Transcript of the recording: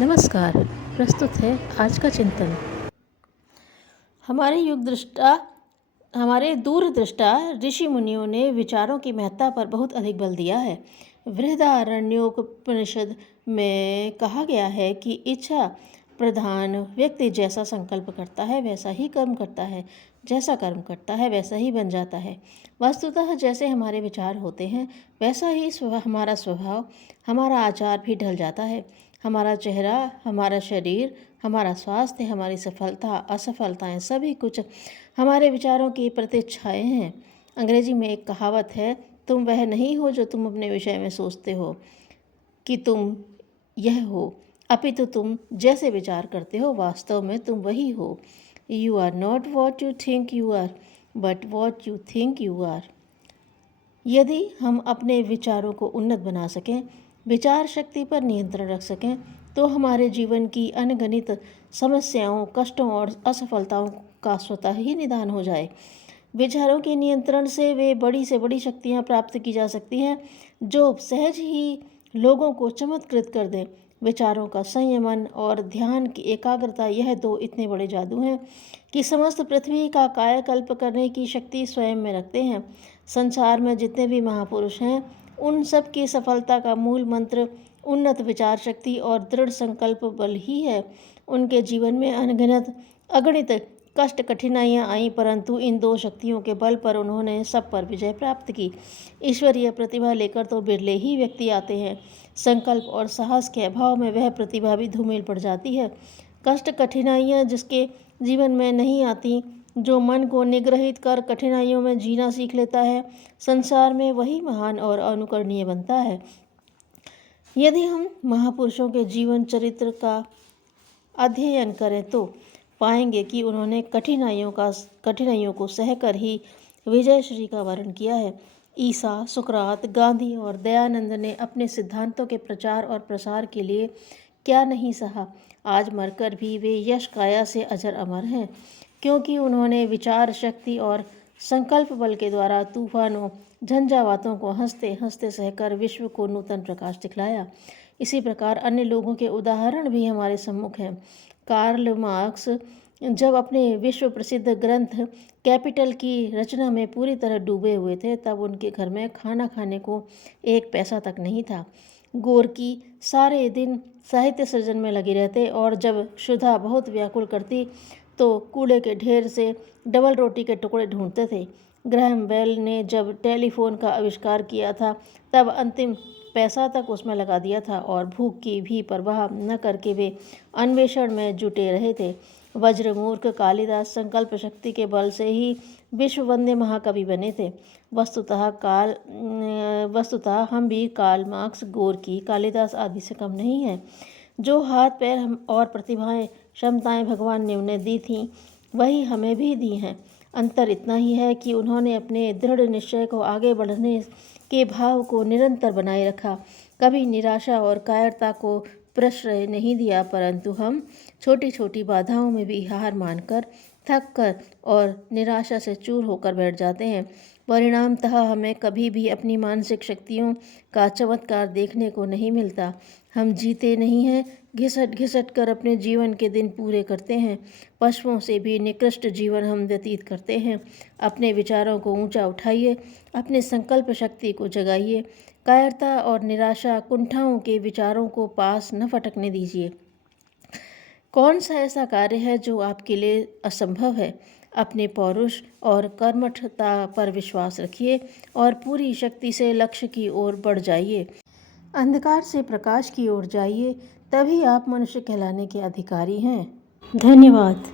नमस्कार। प्रस्तुत है आज का चिंतन। हमारे दूरदृष्टा ऋषि मुनियों ने विचारों की महत्ता पर बहुत अधिक बल दिया है। बृहदारण्योपनिषद में कहा गया है कि इच्छा प्रधान व्यक्ति जैसा संकल्प करता है वैसा ही कर्म करता है, जैसा कर्म करता है वैसा ही बन जाता है। वस्तुतः जैसे हमारे विचार होते हैं वैसा ही हमारा स्वभाव, हमारा आचार भी ढल जाता है। हमारा चेहरा, हमारा शरीर, हमारा स्वास्थ्य, हमारी सफलता, असफलताएं सभी कुछ हमारे विचारों की प्रतिच्छाएं हैं। अंग्रेजी में एक कहावत है, तुम वह नहीं हो जो तुम अपने विषय में सोचते हो कि तुम यह हो, अपितु तुम जैसे विचार करते हो वास्तव में तुम वही हो। You are not what you think you are, but what you think you are. यदि हम अपने विचारों को उन्नत बना सकें, विचार शक्ति पर नियंत्रण रख सकें, तो हमारे जीवन की अनगिनत समस्याओं, कष्टों और असफलताओं का स्वतः ही निदान हो जाए। विचारों के नियंत्रण से वे बड़ी से बड़ी शक्तियाँ प्राप्त की जा सकती हैं जो सहज ही लोगों को चमत्कृत कर दें। विचारों का संयमन और ध्यान की एकाग्रता, यह दो इतने बड़े जादू हैं कि समस्त पृथ्वी का कायाकल्प करने की शक्ति स्वयं में रखते हैं। संसार में जितने भी महापुरुष हैं उन सब की सफलता का मूल मंत्र उन्नत विचार शक्ति और दृढ़ संकल्प बल ही है। उनके जीवन में अगणित कष्ट कठिनाइयाँ आईं, परंतु इन दो शक्तियों के बल पर उन्होंने सब पर विजय प्राप्त की। ईश्वरीय प्रतिभा लेकर तो बिरले ही व्यक्ति आते हैं। संकल्प और साहस के अभाव में वह प्रतिभा भी धूमिल पड़ जाती है। कष्ट कठिनाइयाँ जिसके जीवन में नहीं आती, जो मन को निग्रहित कर कठिनाइयों में जीना सीख लेता है, संसार में वही महान और अनुकरणीय बनता है। यदि हम महापुरुषों के जीवन चरित्र का अध्ययन करें तो पाएंगे कि उन्होंने कठिनाइयों को सहकर ही विजयश्री का वर्ण किया है। ईसा, सुकरात, गांधी और दयानंद ने अपने सिद्धांतों के प्रचार और प्रसार के लिए क्या नहीं सहा। आज मरकर भी वे यश काया से अजर अमर हैं, क्योंकि उन्होंने विचार शक्ति और संकल्प बल के द्वारा तूफानों, झंझावातों को हंसते हंसते सहकर विश्व को नूतन प्रकाश दिखलाया। इसी प्रकार अन्य लोगों के उदाहरण भी हमारे सम्मुख हैं। कार्ल मार्क्स जब अपने विश्व प्रसिद्ध ग्रंथ कैपिटल की रचना में पूरी तरह डूबे हुए थे, तब उनके घर में खाना खाने को एक पैसा तक नहीं था। गोरकी सारे दिन साहित्य सृजन में लगी रहते और जब क्षुधा बहुत व्याकुल करती तो कूड़े के ढेर से डबल रोटी के टुकड़े ढूंढते थे। ग्रैहम बेल ने जब टेलीफोन का आविष्कार किया था तब अंतिम पैसा तक उसमें लगा दिया था और भूख की भी परवाह न करके वे अन्वेषण में जुटे रहे थे। वज्रमूर्ख कालिदास संकल्प शक्ति के बल से ही विश्ववंद्य महाकवि बने थे। वस्तुतः हम भी कार्ल मार्क्स, गोरकी, कालिदास आदि से कम नहीं हैं। जो हाथ पैर और प्रतिभाएं, क्षमताएं भगवान ने उन्हें दी थीं वही हमें भी दी हैं। अंतर इतना ही है कि उन्होंने अपने दृढ़ निश्चय को, आगे बढ़ने के भाव को निरंतर बनाए रखा। कभी निराशा और कायरता को प्रश्रय नहीं दिया, परंतु हम छोटी छोटी बाधाओं में भी हार मानकर, थक कर और निराशा से चूर होकर बैठ जाते हैं। परिणामतः हमें कभी भी अपनी मानसिक शक्तियों का चमत्कार देखने को नहीं मिलता। हम जीते नहीं हैं, घिसट घिसट कर अपने जीवन के दिन पूरे करते हैं। पशुओं से भी निकृष्ट जीवन हम व्यतीत करते हैं। अपने विचारों को ऊंचा उठाइए, अपने संकल्प शक्ति को जगाइए। कायरता और निराशा, कुंठाओं के विचारों को पास न फटकने दीजिए। कौन सा ऐसा कार्य है जो आपके लिए असंभव है? अपने पौरुष और कर्मठता पर विश्वास रखिए और पूरी शक्ति से लक्ष्य की ओर बढ़ जाइए। अंधकार से प्रकाश की ओर जाइए, तभी आप मनुष्य कहलाने के अधिकारी हैं। धन्यवाद।